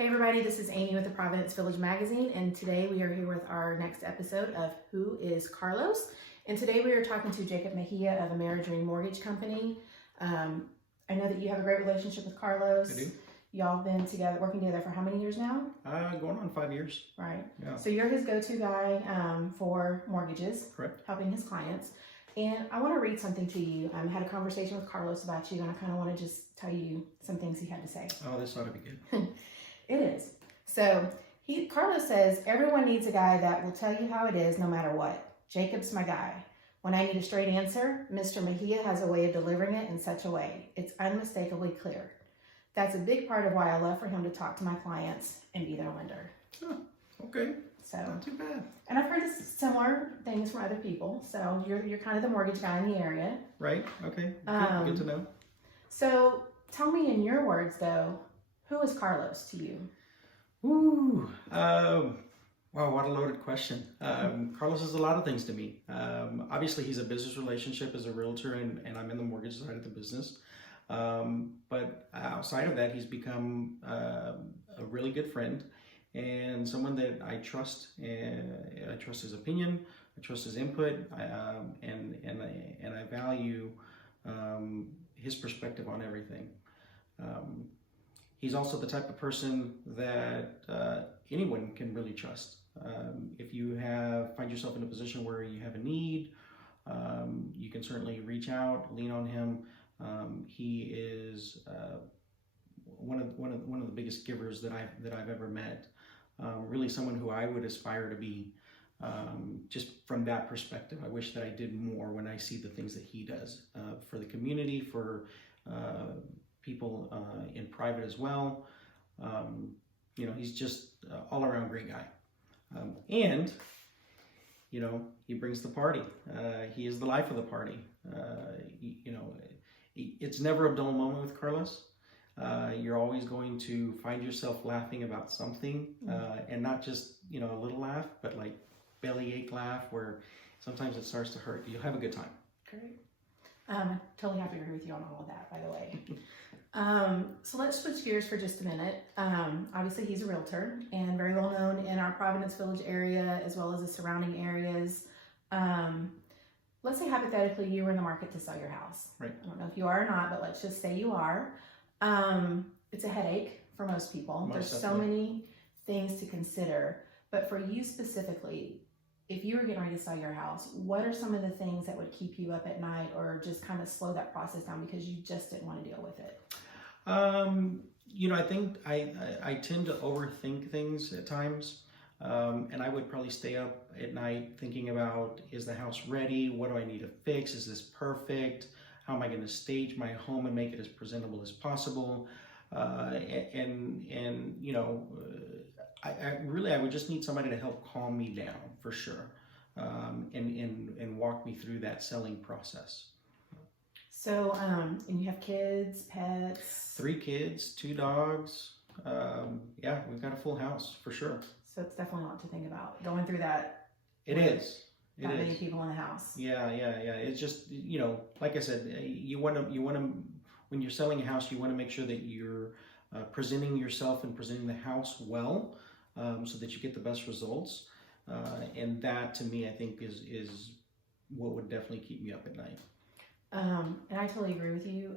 Hey everybody, this is Amy with the Providence Village Magazine, and today we are here with our next episode of Who is Carlos? And today we are talking to Jacob Mejia of Ameridream Mortgage Company. I know that you have a great relationship with Carlos. I do. Y'all been together, working together for how many years now? Going on 5 years. Right. Yeah. So you're his go-to guy for mortgages. Correct. Helping his clients. And I want to read something to you. I had a conversation with Carlos about you, and I kind of want to just tell you some things he had to say. Oh, this ought to be good. It is. So Carlos says, everyone needs a guy that will tell you how it is no matter what. Jacob's my guy. When I need a straight answer, Mr. Mejia has a way of delivering it in such a way. It's unmistakably clear. That's a big part of why I love for him to talk to my clients and be their lender. Oh, okay. So Not too bad. And I've heard similar things from other people. So you're kind of the mortgage guy in the area. Right. Okay. Good to know. So tell me in your words though, who is Carlos to you? Ooh. Wow, what a loaded question. Carlos is a lot of things to me. Obviously, he's a business relationship as a realtor, and I'm in the mortgage side of the business. But outside of that, he's become a really good friend and someone that I trust. And I trust his opinion. I trust his input. And I value his perspective on everything. He's also the type of person that anyone can really trust. If you find yourself in a position where you have a need, you can certainly reach out, lean on him. He is one of the biggest givers that I've ever met. Really, someone who I would aspire to be. Just from that perspective, I wish that I did more when I see the things that he does for the community, for people in private as well. He's just all around great guy. And he brings the party. He is the life of the party. It's never a dull moment with Carlos. You're always going to find yourself laughing about something, and not just a little laugh, but like bellyache laugh where sometimes it starts to hurt. You'll have a good time. Great. Totally happy to agree with you on all of that, by the way. So let's switch gears for just a minute. Obviously, he's a realtor and very well known in our Providence Village area as well as the surrounding areas. Let's say hypothetically you were in the market to sell your house. Right. I don't know if you are or not, but let's just say you are. It's a headache for most people. There's so many things to consider. But for you specifically, if you were getting ready to sell your house, what are some of the things that would keep you up at night or just kind of slow that process down because you just didn't want to deal with it? I think I tend to overthink things at times. And I would probably stay up at night thinking about, is the house ready? What do I need to fix? Is this perfect? How am I going to stage my home and make it as presentable as possible? I would just need somebody to help calm me down for sure, and walk me through that selling process. So, and you have kids, pets? 3 kids, 2 dogs. We've got a full house for sure. So it's definitely a lot to think about going through that. It is. That many people in the house. Yeah. It's just, like I said, you want to, when you're selling a house, you want to make sure that you're presenting yourself and presenting the house well, so that you get the best results. And that to me, I think is what would definitely keep me up at night. And I totally agree with you.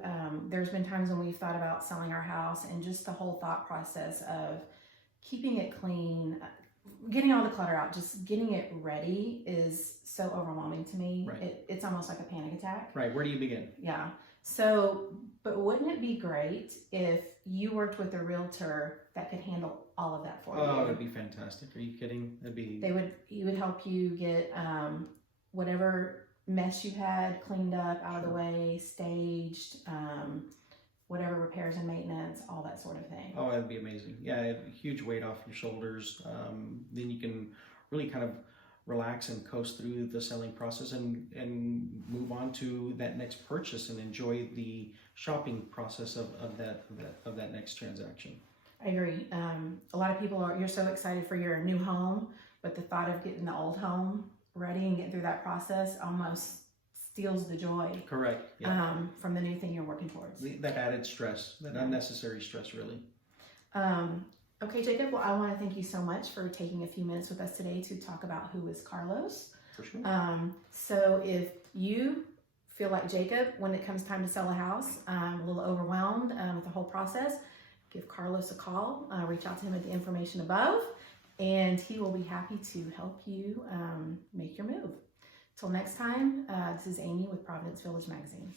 There's been times when we've thought about selling our house and just the whole thought process of keeping it clean, getting all the clutter out, just getting it ready is so overwhelming to me. Right. It's almost like a panic attack. Right. Where do you begin? Yeah. So, but wouldn't it be great if you worked with a realtor that could handle all of that for you? Oh, it'd be fantastic. Are you kidding? He would help you get whatever mess you had cleaned up, out of the way, staged, whatever repairs and maintenance, all that sort of thing. Oh, that'd be amazing. Yeah, a huge weight off your shoulders. Then you can really kind of relax and coast through the selling process and move on to that next purchase and enjoy the shopping process of that next transaction. I agree. A lot of people you're so excited for your new home, but the thought of getting the old home ready and getting through that process almost steals the joy. Correct. Yeah. From the new thing you're working towards. That added stress, that unnecessary stress, really. Okay, Jacob, well, I want to thank you so much for taking a few minutes with us today to talk about who is Carlos. For sure. So if you feel like Jacob, when it comes time to sell a house, a little overwhelmed with the whole process, give Carlos a call, reach out to him at the information above, and he will be happy to help you make your move. Till next time, this is Amy with Providence Village Magazine.